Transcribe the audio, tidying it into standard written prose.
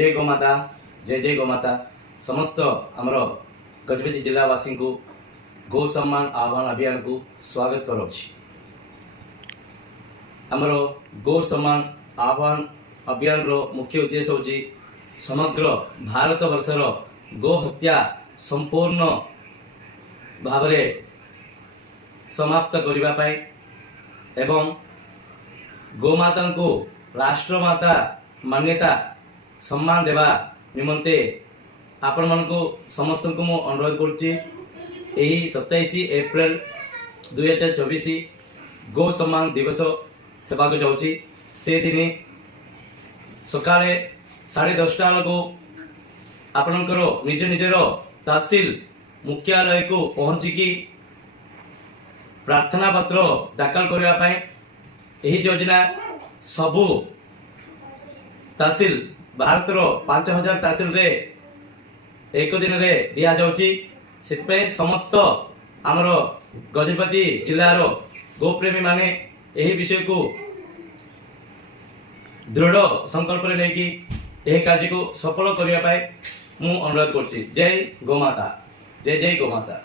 जय गोमाता जय गोमाता समस्त आमर गजपति जिलावासी को गो सम्मान आह्वान अभियान को स्वागत करुच्ची। आमर गो सम्मान आह्वान अभियान रो मुख्य उद्देश्य होची समग्र भारत वर्षर गो हत्या संपूर्ण भावरे समाप्त करिबा पाई एवं गोमाता को राष्ट्रमाता मान्यता सम्मान देवा निमंते आपण मन को समस्त को मु अनुरोध करुच्ची। यही 27 एप्रिल 2024 गो सम्मान दिवस हेबाक जाउची। से दिन सकाळे 10:30 को आपणकर निज निजर तहसील मुख्यालय को पहुंचिकी प्रार्थना पत्र दाखल करने पाए यही योजना सबू तहसील भारत 5000 तहसील रे एक दिन रे दिया जाउची। से समस्त आमर गजपति जिलार गोप्रेमी माने यही विषय को दृढ़ संकल्प लेकिन यह कार्य को सफल करने मु अनुरोध करछि। जय गोमाता जय गोमाता।